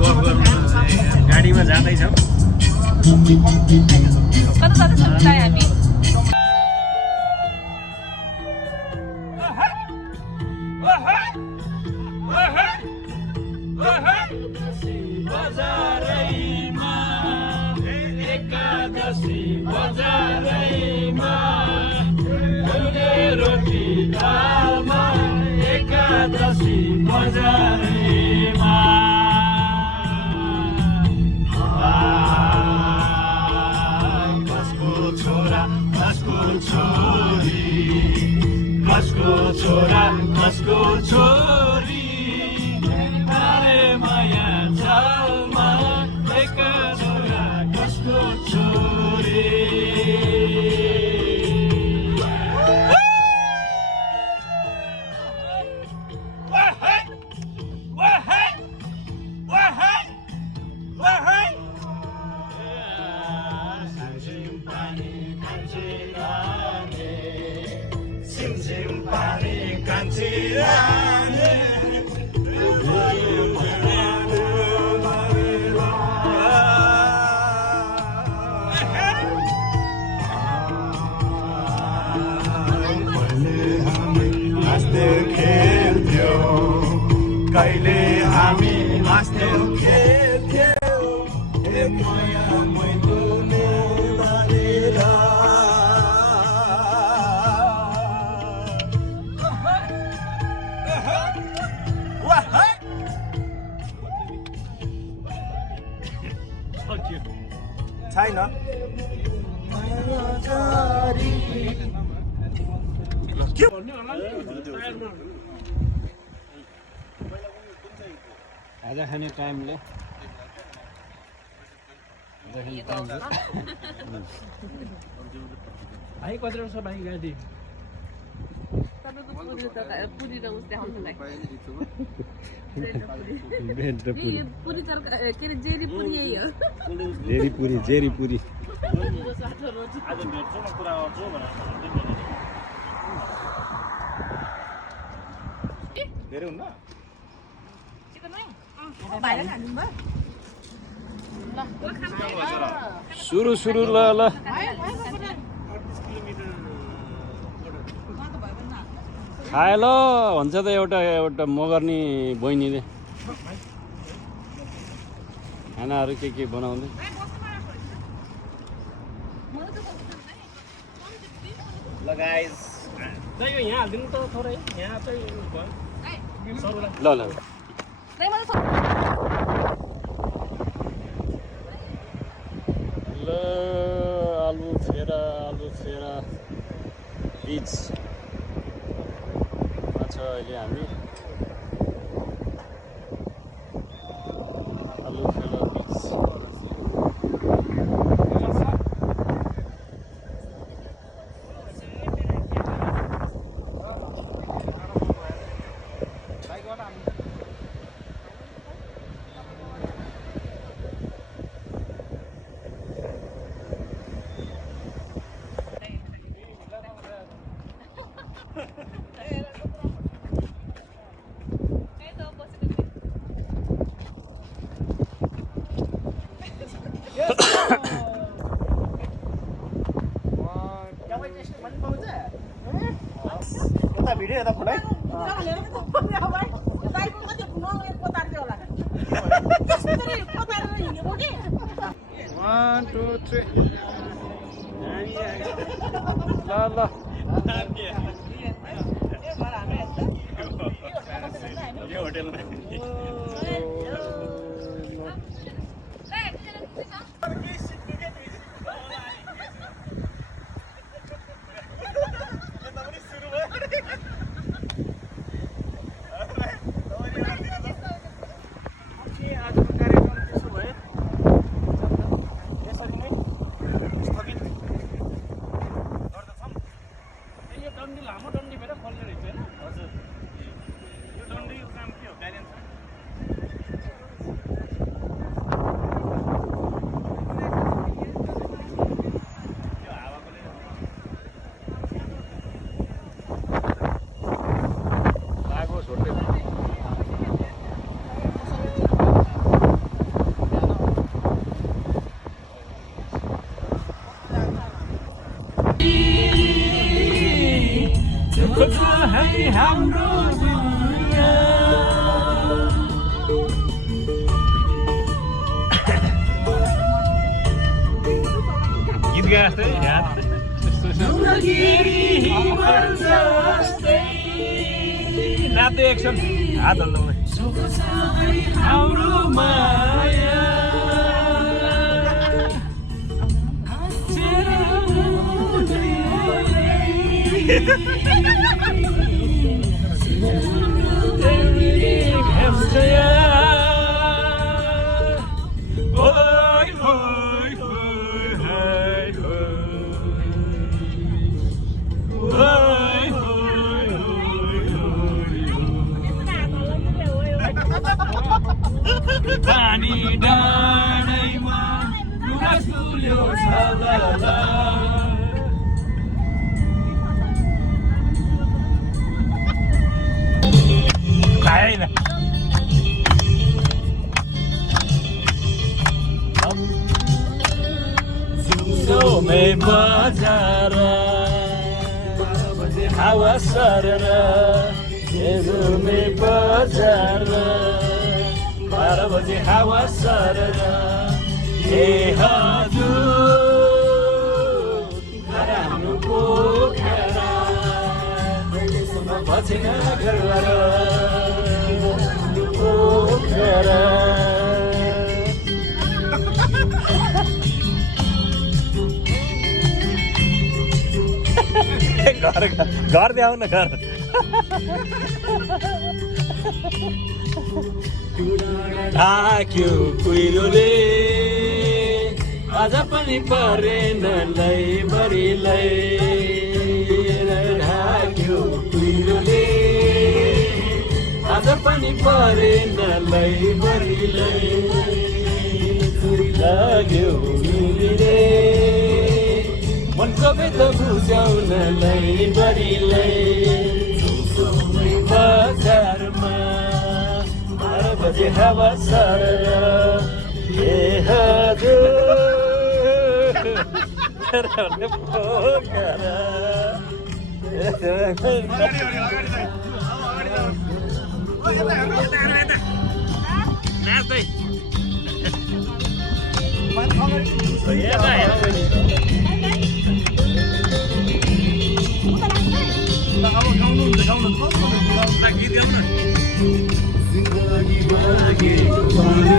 गफ गर्नु गाडीमा जाँदैछौँ। कता जाँदैछौँ उता हामी? एकादशी बजारैमा रोटी दालमा एकादशी बजारैमा कसको छोरा कसको छोरी कसको छोरा कसको छोरी अरे माया जालमा एक छोरा कसको छोरी कहिले हामी हाँस्थ्यौँ खेल्थ्यौँ एक माया मैदुले तानेर छैन खाजा खाने टाइमले भाइ कति छ भाइ गाडी पुरी र उस देखाउनुलाई पुरी तरकारी के अरे जेरी पुरी यही हो जेरी पुरी आज भेट्छु म कुरा गर्छु धेरै हुन्न सुरु ल खाए ल भन्छ त एउटा मगर्नी बहिनीले खानाहरू के बनाउँदै ल गाइस यो यहाँ हाल्दिनु त थोरै यहाँ चाहिँ ल आलु फेरा बीज छ अहिले हामी आलु फेरा बीज भिडियो यता फुटाइ 1 2 3 ल यो होटलमा गा जस्तै नाच्दै एकछिन हात हल्लाउने हाम्रो माया पानी डाँडैमा लुगा सुल्यो सदाला खाएन में बजार हावा सरेर में बजार 12 बजे हावा सरेर हे हजुर हाम्रो पोखरा बचेन घरबाट पोखरा घर ल्याउ न घर ढाक्यो कुहिरोले आज पनि परेन लैभरिलै ढाक्यो कुहिरोले आज पनि परेन लैभरिलै लाग्यो मिलिने मनको बेत बुझाउनलाई बढीलाई बजारमा 12 बजे हावा सरेर ए हजुर पोखरा गाउनु